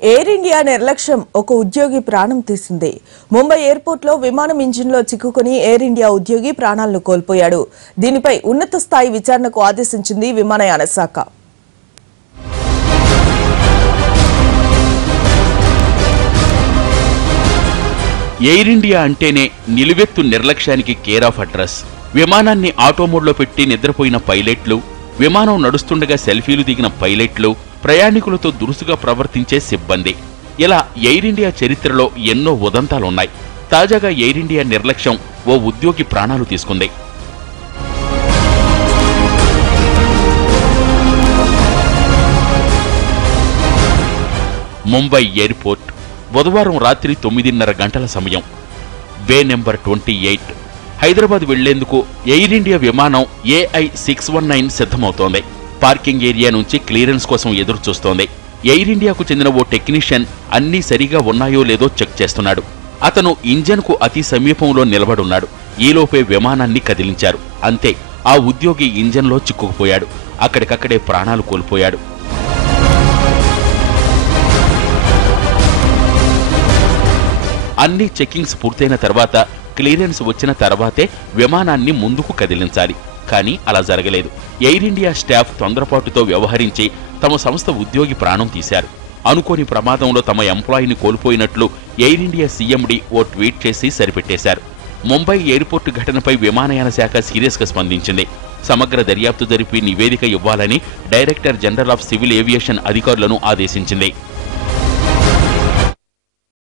Air India నిర్లక్ష్యం ఒక ఉద్యోగి ప్రాణం తీసింది. ముంబై ఎయిర్పోర్ట్లో విమానం ఇంజిన్లో చిక్కుకుని ఎయిర్ ఇండియా ఉద్యోగి ప్రాణాలను కోల్పోయాడు. దీనిపై ఉన్నత స్థాయి విచారణకు ఆదేశించింది విమానయాన శాఖ. ఎయిర్ ఇండియా అంటేనే నిలువెత్తు నిర్లక్ష్యానికి కేర్ ఆఫ్ అడ్రస్. విమానాన్ని ఆటోమోడ్లో పెట్టి నిద్రపోయిన పైలట్లు, విమానం నడుస్తుండగా సెల్ఫీలు దిగిన పైలట్లు, ప్రయాణికులతో దురుసుగా ప్రవర్తించే సిబ్బంది, ఇలా ఎయిర్ ఇండియా చరిత్రలో ఎన్నో ఉదంతాలున్నాయి. తాజాగా ఎయిర్ ఇండియా నిర్లక్ష్యం ఓ ఉద్యోగి ప్రాణాలు తీసుకుంది. ముంబై ఎయిర్పోర్ట్ బుధవారం రాత్రి 9:30 గంటల సమయం. వే నెంబర్ 28 హైదరాబాద్ వెళ్లేందుకు ఎయిర్ ఇండియా విమానం AI619 సిద్ధమవుతోంది. పార్కింగ్ ఏరియా నుంచి క్లియరెన్స్ కోసం ఎదురు చూస్తోంది. ఎయిర్ ఇండియాకు చెందిన ఓ టెక్నీషియన్ అన్నీ సరిగా ఉన్నాయో లేదో చెక్ చేస్తున్నాడు. అతను ఇంజన్కు అతి సమీపంలో నిలబడున్నాడు. ఈలోపే విమానాన్ని కదిలించారు. అంతే, ఆ ఉద్యోగి ఇంజన్లో చిక్కుకుపోయాడు. అక్కడికక్కడే ప్రాణాలు కోల్పోయాడు. అన్ని చెకింగ్స్ పూర్తయిన తర్వాత, క్లియరెన్స్ వచ్చిన తర్వాతే విమానాన్ని ముందుకు కదిలించాలి. కానీ అలా జరగలేదు. ఎయిర్ ఇండియా స్టాఫ్ తొందరపాటుతో వ్యవహరించి తమ సంస్థ ఉద్యోగి ప్రాణం తీశారు. అనుకోని ప్రమాదంలో తమ ఎంప్లాయీని కోల్పోయినట్లు ఎయిర్ ఇండియా సీఎండీ ఓ ట్వీట్ చేసి సరిపెట్టేశారు. ముంబై ఎయిర్పోర్టు ఘటనపై విమానయాన శాఖ సీరియస్గా స్పందించింది. సమగ్ర దర్యాప్తు జరిపి నివేదిక ఇవ్వాలని director general of civil aviation అధికారులను ఆదేశించింది.